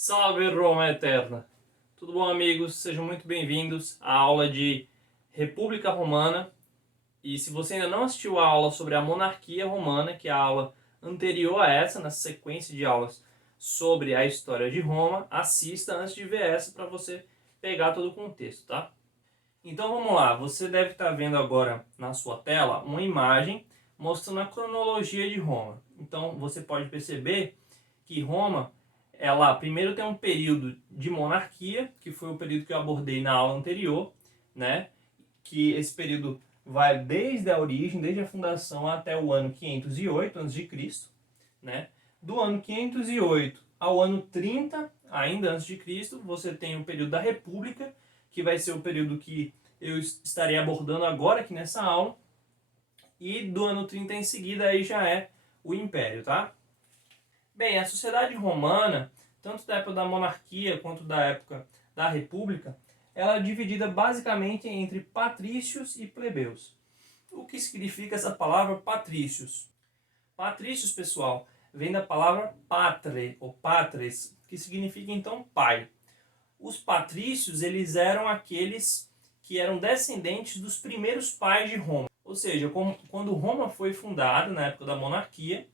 Salve Roma Eterna! Tudo bom, amigos? Sejam muito bem-vindos à aula de República Romana. E se você ainda não assistiu a aula sobre a monarquia romana, que é a aula anterior a essa, na sequência de aulas sobre a história de Roma, assista antes de ver essa para você pegar todo o contexto, tá? Então vamos lá, você deve estar vendo agora na sua tela uma imagem mostrando a cronologia de Roma. Então você pode perceber que Roma, ela primeiro tem um período de monarquia, que foi o período que eu abordei na aula anterior, né? Que esse período vai desde a origem, desde a fundação até o ano 508 a.C., né? Do ano 508 ao ano 30, ainda antes de Cristo, você tem o período da República, que vai ser o período que eu estarei abordando agora aqui nessa aula. E do ano 30 em seguida aí já é o Império, tá? Bem, a sociedade romana, tanto da época da monarquia quanto da época da república, ela é dividida basicamente entre patrícios e plebeus. O que significa essa palavra patrícios? Patrícios, pessoal, vem da palavra patre, ou patres, que significa então pai. Os patrícios, eles eram aqueles que eram descendentes dos primeiros pais de Roma. Ou seja, quando Roma foi fundada, na época da monarquia,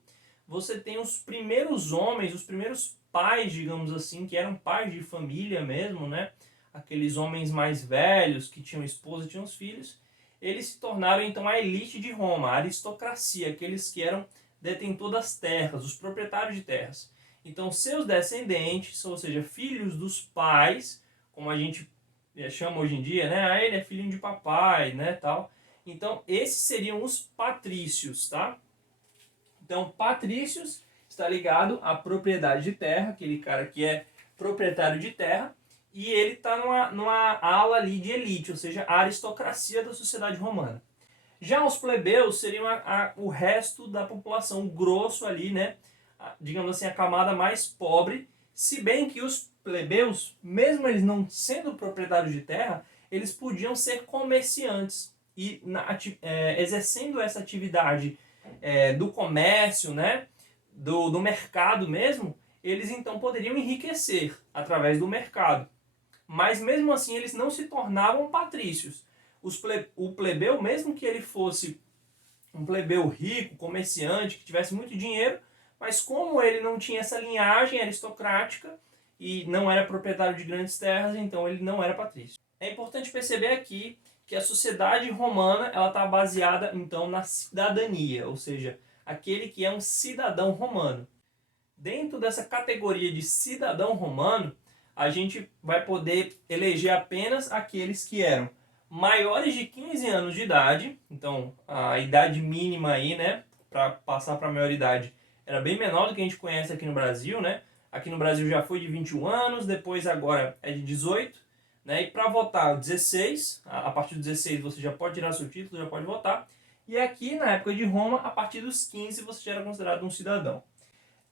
você tem os primeiros homens, os primeiros pais, digamos assim, que eram pais de família mesmo, né? Aqueles homens mais velhos, que tinham esposa e tinham filhos, eles se tornaram então a elite de Roma, a aristocracia, aqueles que eram detentores das terras, os proprietários de terras. Então, seus descendentes, ou seja, filhos dos pais, como a gente chama hoje em dia, né? Ah, ele é filhinho de papai, né, tal. Então, esses seriam os patrícios, tá? Então, patrícios está ligado à propriedade de terra, aquele cara que é proprietário de terra, e ele está numa ala ali de elite, ou seja, a aristocracia da sociedade romana. Já os plebeus seriam o resto da população, o grosso ali, né? Digamos assim, a camada mais pobre, se bem que os plebeus, mesmo eles não sendo proprietários de terra, eles podiam ser comerciantes e exercendo essa atividade do comércio, né, do mercado mesmo, eles então poderiam enriquecer através do mercado. Mas mesmo assim eles não se tornavam patrícios. O plebeu, mesmo que ele fosse um plebeu rico, comerciante, que tivesse muito dinheiro, mas como ele não tinha essa linhagem aristocrática e não era proprietário de grandes terras, então ele não era patrício. É importante perceber aqui que a sociedade romana ela está baseada então na cidadania, ou seja, aquele que é um cidadão romano. Dentro dessa categoria de cidadão romano, a gente vai poder eleger apenas aqueles que eram maiores de 15 anos de idade, então a idade mínima aí, né, para passar para a maioridade era bem menor do que a gente conhece aqui no Brasil, né? Aqui no Brasil já foi de 21 anos, depois agora é de 18, né? E para votar 16, a partir dos 16 você já pode tirar seu título, já pode votar. E aqui na época de Roma, a partir dos 15 você já era considerado um cidadão.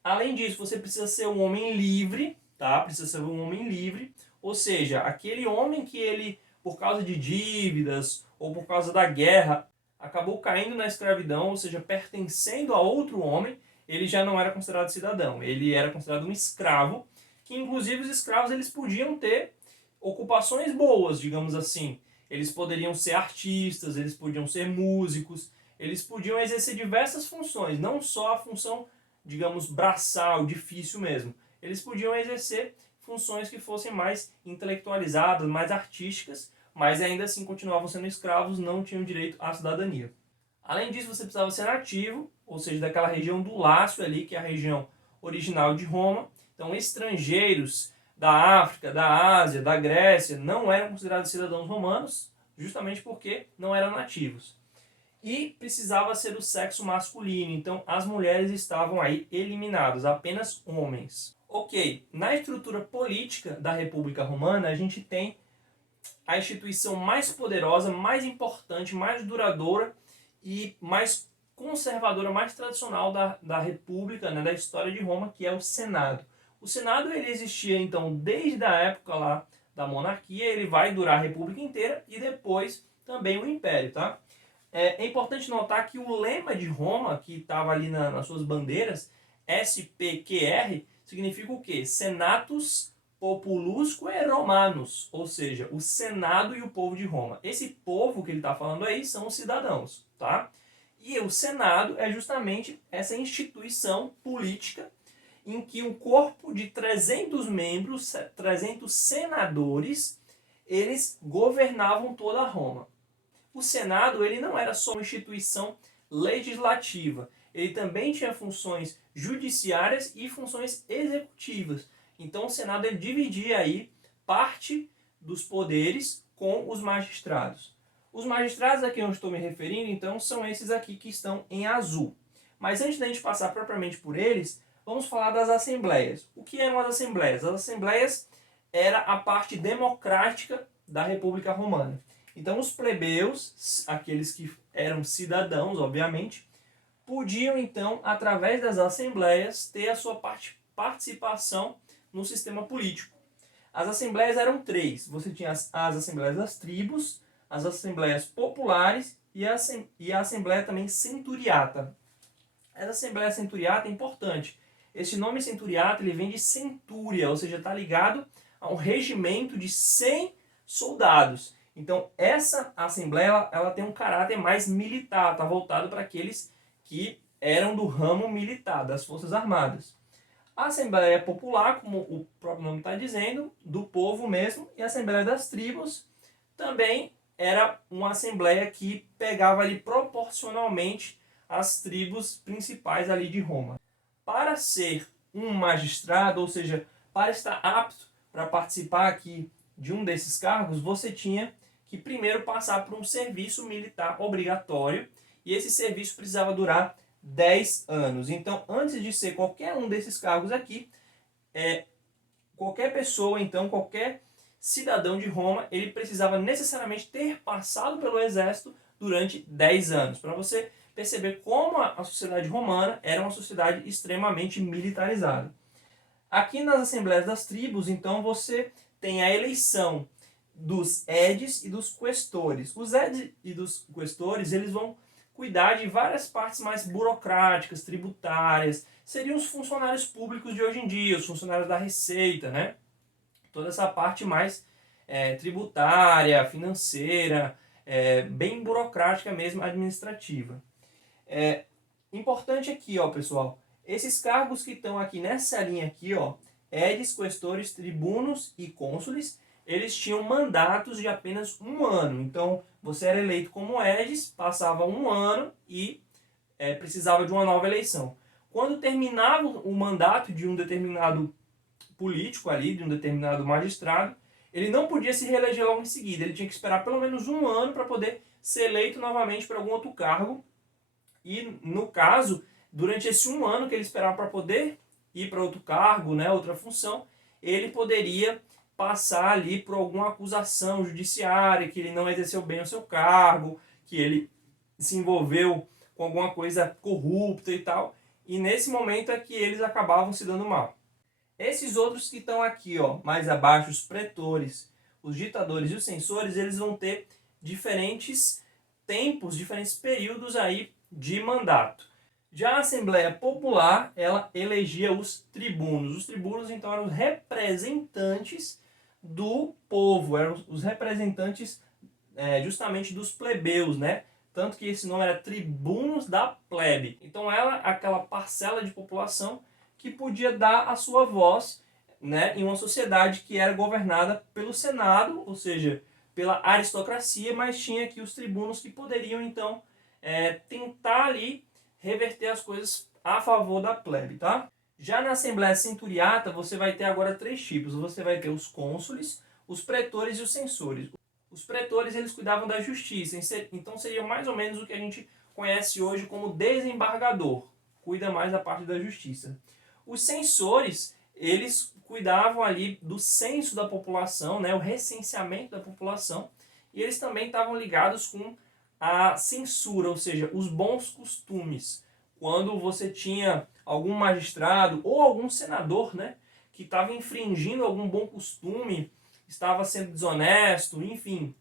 Além disso, você precisa ser um homem livre, tá? Precisa ser um homem livre, ou seja, aquele homem que ele, por causa de dívidas ou por causa da guerra, acabou caindo na escravidão, ou seja, pertencendo a outro homem, ele já não era considerado cidadão, ele era considerado um escravo, que inclusive os escravos eles podiam ter ocupações boas, digamos assim. Eles poderiam ser artistas, eles podiam ser músicos, eles podiam exercer diversas funções, não só a função, digamos, braçal, difícil mesmo. Eles podiam exercer funções que fossem mais intelectualizadas, mais artísticas, mas ainda assim continuavam sendo escravos, não tinham direito à cidadania. Além disso, você precisava ser nativo, ou seja, daquela região do Lácio ali, que é a região original de Roma. Então, estrangeiros da África, da Ásia, da Grécia não eram considerados cidadãos romanos, justamente porque não eram nativos. E precisava ser o sexo masculino, então as mulheres estavam aí eliminadas, apenas homens. Ok, na estrutura política da República Romana, a gente tem a instituição mais poderosa, mais importante, mais duradoura e mais conservadora, mais tradicional da República, né, da história de Roma, que é o Senado. O Senado ele existia então desde a época lá da monarquia, ele vai durar a República inteira e depois também o Império, tá? É importante notar que o lema de Roma, que estava ali nas suas bandeiras, SPQR, significa o quê? Senatus populusque Romanus, ou seja, o Senado e o povo de Roma. Esse povo que ele está falando aí são os cidadãos, tá? E o Senado é justamente essa instituição política em que um corpo de 300 membros, 300 senadores, eles governavam toda Roma. O Senado ele não era só uma instituição legislativa, ele também tinha funções judiciárias e funções executivas. Então o Senado ele dividia aí parte dos poderes com os magistrados. Os magistrados a quem eu estou me referindo, então, são esses aqui que estão em azul. Mas antes da gente passar propriamente por eles, vamos falar das assembleias. O que eram as assembleias? As assembleias era a parte democrática da República Romana. Então os plebeus, aqueles que eram cidadãos, obviamente, podiam então, através das assembleias, ter a sua participação no sistema político. As assembleias eram três. Você tinha as assembleias das tribos, as assembleias populares e a assembleia também centuriata. Essa assembleia centuriata é importante. Esse nome centuriata ele vem de centúria, ou seja, está ligado a um regimento de 100 soldados. Então, essa assembleia ela tem um caráter mais militar, está voltado para aqueles que eram do ramo militar, das Forças Armadas. A Assembleia Popular, como o próprio nome está dizendo, do povo mesmo, e a Assembleia das Tribos também era uma assembleia que pegava ali proporcionalmente as tribos principais ali de Roma. Para ser um magistrado, ou seja, para estar apto para participar aqui de um desses cargos, você tinha que primeiro passar por um serviço militar obrigatório, e esse serviço precisava durar 10 anos. Então, antes de ser qualquer um desses cargos aqui, qualquer pessoa, então, qualquer cidadão de Roma, ele precisava necessariamente ter passado pelo exército durante 10 anos. Para você perceber como a sociedade romana era uma sociedade extremamente militarizada. Aqui nas assembleias das tribos, então, você tem a eleição dos edes e dos questores. Os edes e dos questores, eles vão cuidar de várias partes mais burocráticas, tributárias. Seriam os funcionários públicos de hoje em dia, os funcionários da Receita, né? Toda essa parte mais tributária, financeira, bem burocrática mesmo, administrativa. Importante aqui, ó, pessoal, esses cargos que estão aqui nessa linha aqui, ó, edes, questores, tribunos e cônsules, eles tinham mandatos de apenas 1 ano. Então, você era eleito como edes, passava 1 ano e precisava de uma nova eleição. Quando terminava o mandato de um determinado político ali, de um determinado magistrado, ele não podia se reeleger logo em seguida. Ele tinha que esperar pelo menos 1 ano para poder ser eleito novamente para algum outro cargo. E, no caso, durante esse 1 ano que ele esperava para poder ir para outro cargo, né, outra função, ele poderia passar ali por alguma acusação judiciária, que ele não exerceu bem o seu cargo, que ele se envolveu com alguma coisa corrupta e tal. E nesse momento é que eles acabavam se dando mal. Esses outros que estão aqui, ó, mais abaixo, os pretores, os ditadores e os censores, eles vão ter diferentes tempos, diferentes períodos aí de mandato. Já a Assembleia Popular, ela elegia os tribunos. Os tribunos, então, eram os representantes do povo, eram os representantes justamente dos plebeus, né? Tanto que esse nome era tribunos da plebe. Então, ela, aquela parcela de população que podia dar a sua voz, né, em uma sociedade que era governada pelo Senado, ou seja, pela aristocracia, mas tinha aqui os tribunos que poderiam, então, tentar ali reverter as coisas a favor da plebe, tá? Já na Assembleia Centuriata, você vai ter agora 3 tipos. Você vai ter os cônsules, os pretores e os censores. Os pretores, eles cuidavam da justiça, então seria mais ou menos o que a gente conhece hoje como desembargador. Cuida mais da parte da justiça. Os censores, eles cuidavam ali do censo da população, né, o recenseamento da população, e eles também estavam ligados com a censura, ou seja, os bons costumes. Quando você tinha algum magistrado ou algum senador, né, que estava infringindo algum bom costume, estava sendo desonesto, enfim,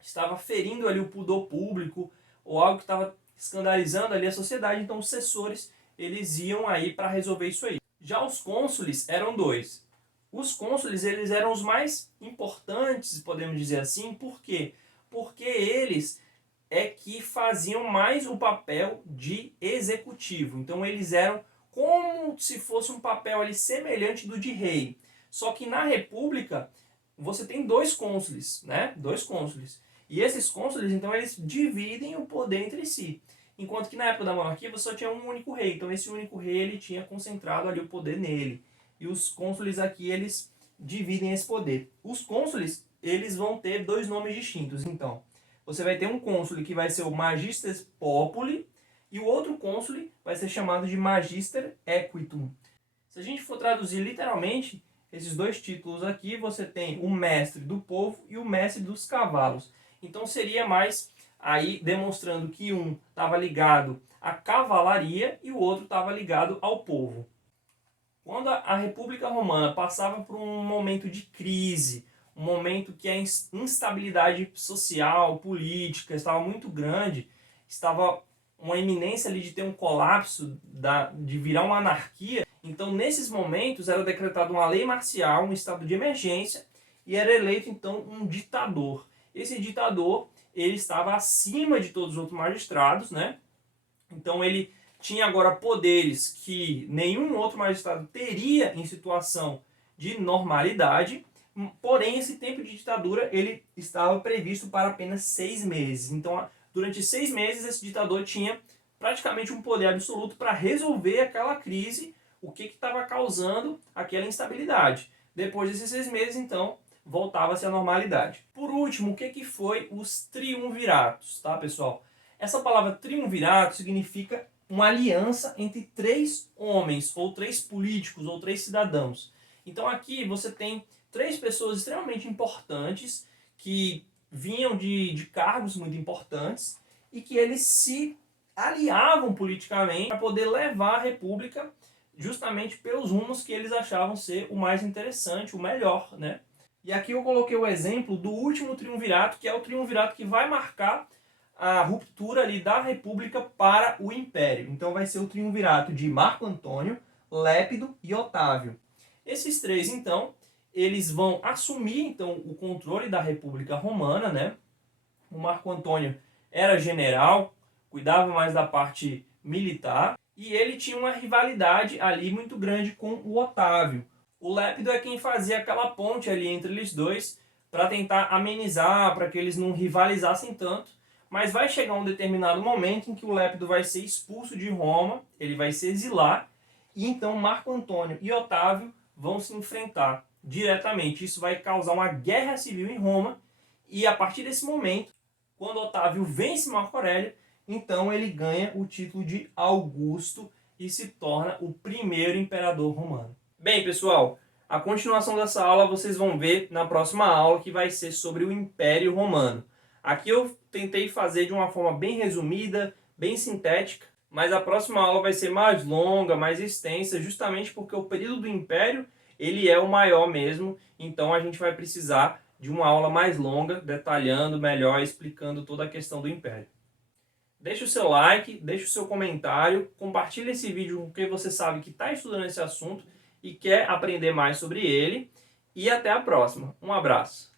estava ferindo ali o pudor público ou algo que estava escandalizando ali a sociedade, então os censores eles iam aí para resolver isso aí. Já os cônsules eram dois. Os cônsules, eles eram os mais importantes, podemos dizer assim. Por quê? Porque eles é que faziam mais o papel de executivo. Então eles eram como se fosse um papel ali semelhante do de rei. Só que na república você tem dois cônsules, né? Dois cônsules. E esses cônsules, então, eles dividem o poder entre si. Enquanto que na época da monarquia você só tinha um único rei. Então esse único rei ele tinha concentrado ali o poder nele. E os cônsules aqui, eles dividem esse poder. Os cônsules, eles vão ter dois nomes distintos. Então, você vai ter um cônsule que vai ser o Magister Populi e o outro cônsule vai ser chamado de Magister Equitum. Se a gente for traduzir literalmente, esses dois títulos aqui, você tem o mestre do povo e o mestre dos cavalos. Então seria mais aí demonstrando que um estava ligado à cavalaria e o outro estava ligado ao povo. Quando a República Romana passava por um momento de crise, um momento que a instabilidade social, política estava muito grande, estava uma iminência ali de ter um colapso, de virar uma anarquia, então nesses momentos era decretada uma lei marcial, um estado de emergência, e era eleito então um ditador. Esse ditador, ele estava acima de todos os outros magistrados, né? Então ele tinha agora poderes que nenhum outro magistrado teria em situação de normalidade, porém esse tempo de ditadura ele estava previsto para apenas 6 meses. Então durante 6 meses esse ditador tinha praticamente um poder absoluto para resolver aquela crise, o que estava causando aquela instabilidade. Depois desses 6 meses, então, voltava-se à normalidade. Por último, o que foi os triunviratos, tá, pessoal? Essa palavra triunvirato significa uma aliança entre 3 homens, ou 3 políticos, ou 3 cidadãos. Então aqui você tem 3 pessoas extremamente importantes que vinham de cargos muito importantes e que eles se aliavam politicamente para poder levar a república justamente pelos rumos que eles achavam ser o mais interessante, o melhor, né? E aqui eu coloquei o exemplo do último triunvirato, que é o triunvirato que vai marcar a ruptura ali da república para o império. Então vai ser o triunvirato de Marco Antônio, Lépido e Otávio. Esses 3, então, eles vão assumir então o controle da República Romana, né? O Marco Antônio era general, cuidava mais da parte militar, e ele tinha uma rivalidade ali muito grande com o Otávio. O Lépido é quem fazia aquela ponte ali entre eles dois para tentar amenizar, para que eles não rivalizassem tanto. Mas vai chegar um determinado momento em que o Lépido vai ser expulso de Roma, ele vai se exilar, e então Marco Antônio e Otávio vão se enfrentar diretamente. Isso vai causar uma guerra civil em Roma, e a partir desse momento, quando Otávio vence Marco Aurélio, então ele ganha o título de Augusto e se torna o primeiro imperador romano. Bem, pessoal, a continuação dessa aula vocês vão ver na próxima aula, que vai ser sobre o Império Romano. Aqui eu tentei fazer de uma forma bem resumida, bem sintética, mas a próxima aula vai ser mais longa, mais extensa, justamente porque o período do Império ele é o maior mesmo, então a gente vai precisar de uma aula mais longa, detalhando melhor, explicando toda a questão do Império. Deixe o seu like, deixe o seu comentário, compartilhe esse vídeo com quem você sabe que está estudando esse assunto e quer aprender mais sobre ele. E até a próxima. Um abraço.